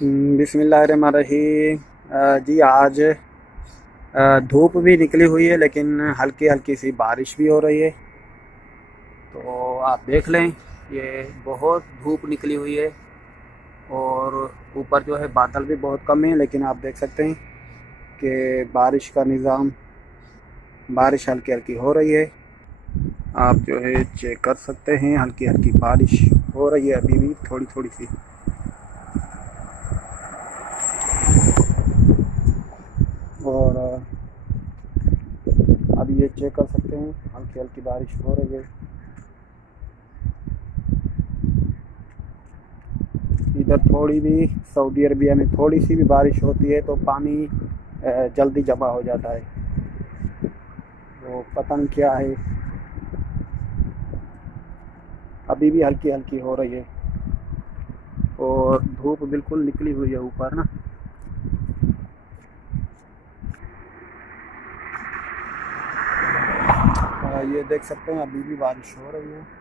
बिस्मिल्लाहिर्रहमानिर्रहीम। जी आज धूप भी निकली हुई है लेकिन हल्की हल्की सी बारिश भी हो रही है। तो आप देख लें, ये बहुत धूप निकली हुई है और ऊपर जो है बादल भी बहुत कम है, लेकिन आप देख सकते हैं कि बारिश का निज़ाम, बारिश हल्की हल्की हो रही है। आप जो है चेक कर सकते हैं, हल्की हल्की बारिश हो रही है अभी भी थोड़ी थोड़ी सी। और अब ये चेक कर सकते हैं, हल्की हल्की बारिश हो रही है। इधर थोड़ी भी, सऊदी अरबिया में थोड़ी सी भी बारिश होती है तो पानी जल्दी जमा हो जाता है। तो पता नहीं क्या है, अभी भी हल्की हल्की हो रही है और धूप बिल्कुल निकली हुई है ऊपर ना। ये देख सकते हैं अभी भी बारिश हो रही है।